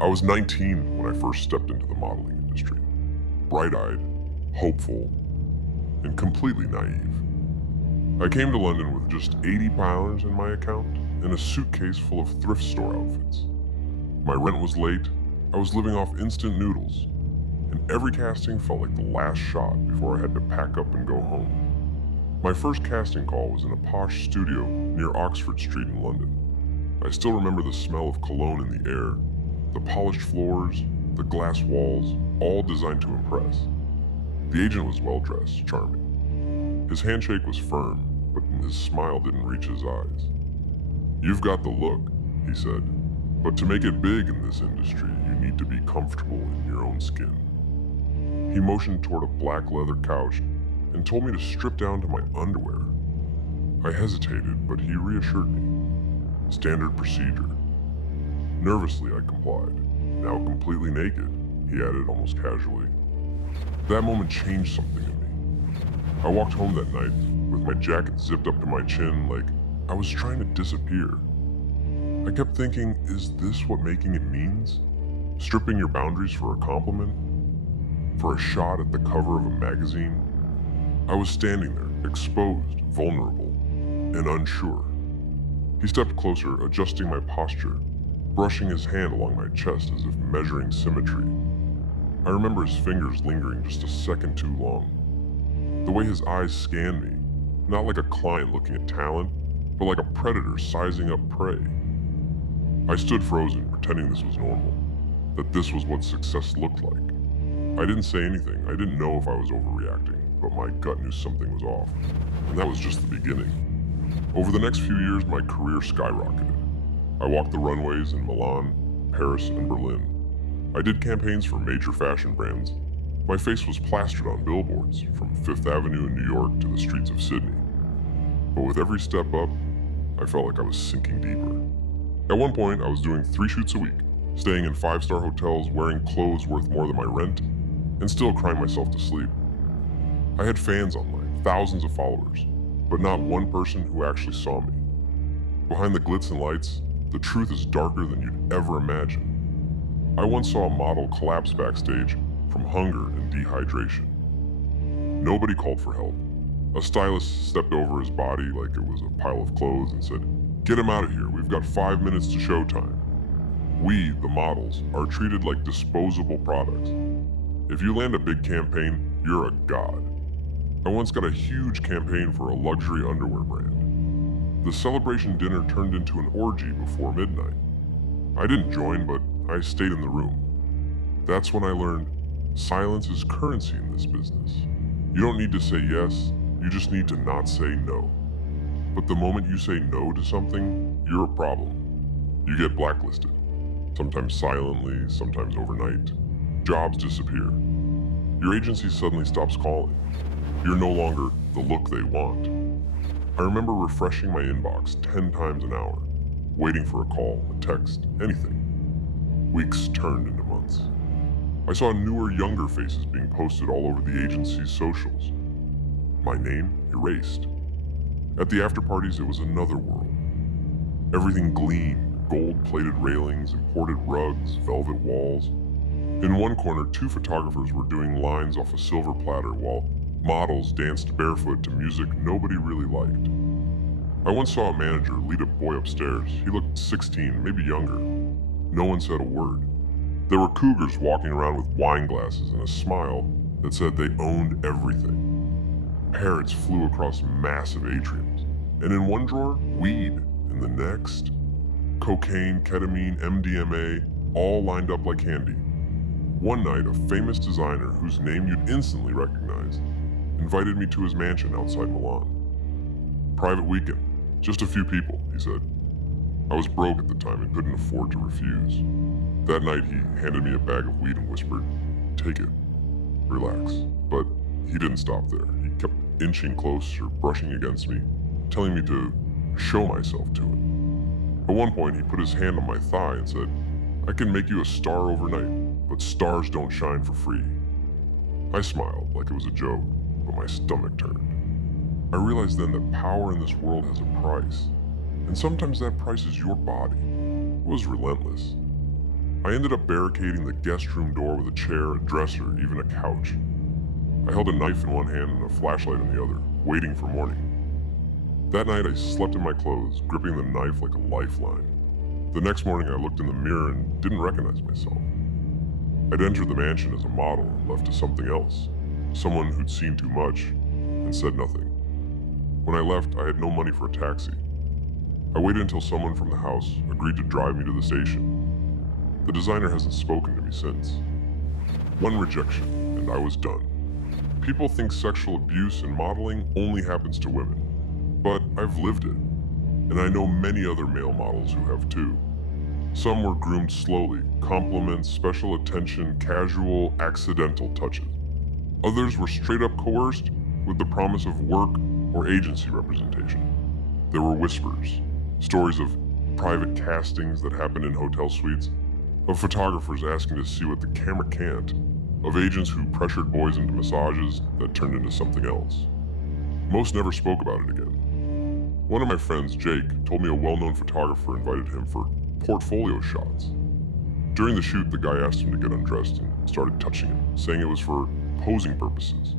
I was 19 when I first stepped into the modeling industry. Bright-eyed, hopeful, and completely naive. I came to London with just £80 in my account and a suitcase full of thrift store outfits. My rent was late, I was living off instant noodles, and every casting felt like the last shot before I had to pack up and go home. My first casting call was in a posh studio near Oxford Street in London. I still remember the smell of cologne in the air, the polished floors, the glass walls, all designed to impress. The agent was well-dressed, charming. His handshake was firm, but his smile didn't reach his eyes. "You've got the look," he said, "but to make it big in this industry, you need to be comfortable in your own skin." He motioned toward a black leather couch and told me to strip down to my underwear. I hesitated, but he reassured me. Standard procedure. Nervously, I complied. "Now completely naked," he added almost casually. That moment changed something in me. I walked home that night with my jacket zipped up to my chin like I was trying to disappear. I kept thinking, is this what making it means? Stripping your boundaries for a compliment? For a shot at the cover of a magazine? I was standing there, exposed, vulnerable, and unsure. He stepped closer, adjusting my posture, brushing his hand along my chest as if measuring symmetry. I remember his fingers lingering just a second too long. The way his eyes scanned me, not like a client looking at talent, but like a predator sizing up prey. I stood frozen, pretending this was normal, that this was what success looked like. I didn't say anything. I didn't know if I was overreacting, but my gut knew something was off. And that was just the beginning. Over the next few years, my career skyrocketed. I walked the runways in Milan, Paris, and Berlin. I did campaigns for major fashion brands. My face was plastered on billboards, from Fifth Avenue in New York to the streets of Sydney. But with every step up, I felt like I was sinking deeper. At one point, I was doing 3 shoots a week, staying in 5-star hotels, wearing clothes worth more than my rent, and still crying myself to sleep. I had fans online, thousands of followers, but not one person who actually saw me. Behind the glitz and lights, the truth is darker than you'd ever imagine. I once saw a model collapse backstage from hunger and dehydration. Nobody called for help. A stylist stepped over his body like it was a pile of clothes and said, "Get him out of here, we've got 5 minutes to showtime." We, the models, are treated like disposable products. If you land a big campaign, you're a god. I once got a huge campaign for a luxury underwear brand. The celebration dinner turned into an orgy before midnight. I didn't join, but I stayed in the room. That's when I learned silence is currency in this business. You don't need to say yes, you just need to not say no. But the moment you say no to something, you're a problem. You get blacklisted. Sometimes silently, sometimes overnight. Jobs disappear. Your agency suddenly stops calling. You're no longer the look they want. I remember refreshing my inbox 10 times an hour, waiting for a call, a text, anything. Weeks turned into months. I saw newer, younger faces being posted all over the agency's socials. My name erased. At the after-parties, it was another world. Everything gleamed, gold-plated railings, imported rugs, velvet walls. In one corner, 2 photographers were doing lines off a silver platter while models danced barefoot to music nobody really liked. I once saw a manager lead a boy upstairs. He looked 16, maybe younger. No one said a word. There were cougars walking around with wine glasses and a smile that said they owned everything. Parrots flew across massive atriums, and in one drawer, weed, in the next, cocaine, ketamine, MDMA, all lined up like candy. One night, a famous designer whose name you'd instantly recognize invited me to his mansion outside Milan. "Private weekend, just a few people," he said. I was broke at the time and couldn't afford to refuse. That night, he handed me a bag of weed and whispered, "Take it, relax." But he didn't stop there. He kept inching closer, brushing against me, telling me to show myself to him. At one point, he put his hand on my thigh and said, "I can make you a star overnight, but stars don't shine for free." I smiled like it was a joke, but my stomach turned. I realized then that power in this world has a price, and sometimes that price is your body. It was relentless. I ended up barricading the guest room door with a chair, a dresser, even a couch. I held a knife in one hand and a flashlight in the other, waiting for morning. That night I slept in my clothes, gripping the knife like a lifeline. The next morning I looked in the mirror and didn't recognize myself. I'd entered the mansion as a model and left as something else, someone who'd seen too much and said nothing. When I left, I had no money for a taxi. I waited until someone from the house agreed to drive me to the station. The designer hasn't spoken to me since. One rejection, and I was done. People think sexual abuse in modeling only happens to women, but I've lived it, and I know many other male models who have too. Some were groomed slowly, compliments, special attention, casual, accidental touches. Others were straight up coerced with the promise of work or agency representation. There were whispers, stories of private castings that happened in hotel suites, of photographers asking to see what the camera can't, of agents who pressured boys into massages that turned into something else. Most never spoke about it again. One of my friends, Jake, told me a well-known photographer invited him for portfolio shots. During the shoot, the guy asked him to get undressed and started touching him, saying it was for posing purposes.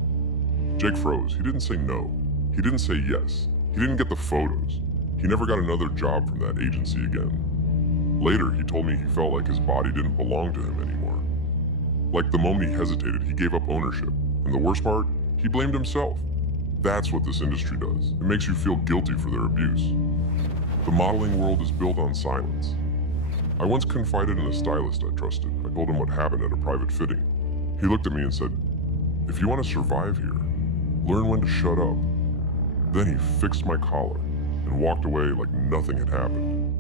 Jake froze. He didn't say no. He didn't say yes. He didn't get the photos. He never got another job from that agency again. Later, he told me he felt like his body didn't belong to him anymore. Like the moment he hesitated, he gave up ownership. And the worst part, he blamed himself. That's what this industry does. It makes you feel guilty for their abuse. The modeling world is built on silence. I once confided in a stylist I trusted. I told him what happened at a private fitting. He looked at me and said, "If you want to survive here, learn when to shut up." Then he fixed my collar and walked away like nothing had happened.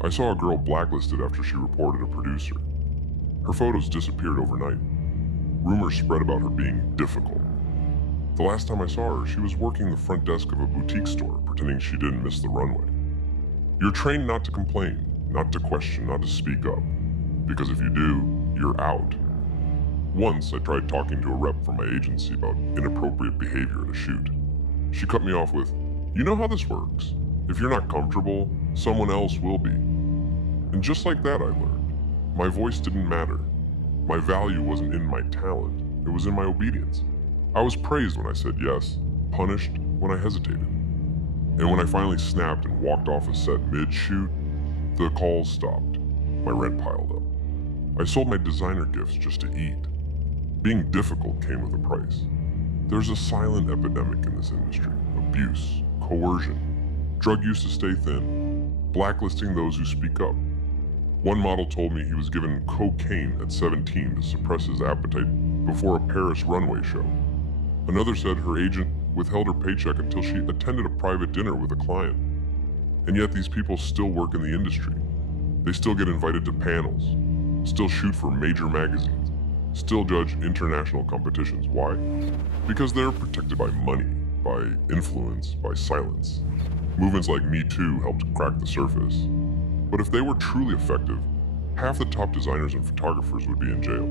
I saw a girl blacklisted after she reported a producer. Her photos disappeared overnight. Rumors spread about her being difficult. The last time I saw her, she was working the front desk of a boutique store, pretending she didn't miss the runway. You're trained not to complain, not to question, not to speak up. Because if you do, you're out. Once, I tried talking to a rep from my agency about inappropriate behavior at a shoot. She cut me off with, "You know how this works. If you're not comfortable, someone else will be." And just like that, I learned. My voice didn't matter. My value wasn't in my talent. It was in my obedience. I was praised when I said yes, punished when I hesitated. And when I finally snapped and walked off a set mid-shoot, the calls stopped. My rent piled up. I sold my designer gifts just to eat. Being difficult came with a price. There's a silent epidemic in this industry. Abuse, coercion, drug use to stay thin, blacklisting those who speak up. One model told me he was given cocaine at 17 to suppress his appetite before a Paris runway show. Another said her agent withheld her paycheck until she attended a private dinner with a client. And yet these people still work in the industry. They still get invited to panels, still shoot for major magazines, still judge international competitions. Why? Because they're protected by money, by influence, by silence. Movements like Me Too helped crack the surface. But if they were truly effective, half the top designers and photographers would be in jail.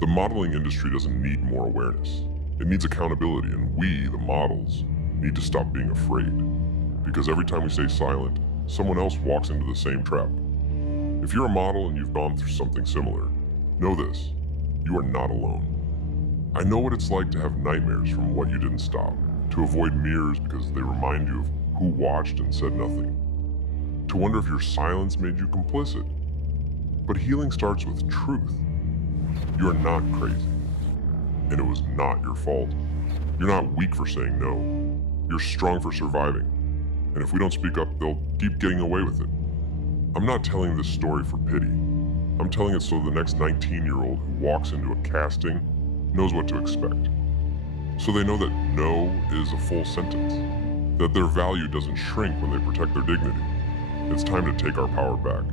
The modeling industry doesn't need more awareness. It needs accountability, and we, the models, need to stop being afraid. Because every time we stay silent, someone else walks into the same trap. If you're a model and you've gone through something similar, know this: you are not alone. I know what it's like to have nightmares from what you didn't stop, to avoid mirrors because they remind you of who watched and said nothing, to wonder if your silence made you complicit. But healing starts with truth. You are not crazy, and it was not your fault. You're not weak for saying no. You're strong for surviving. And if we don't speak up, they'll keep getting away with it. I'm not telling this story for pity. I'm telling it so the next 19-year-old who walks into a casting knows what to expect. So they know that no is a full sentence, that their value doesn't shrink when they protect their dignity. It's time to take our power back.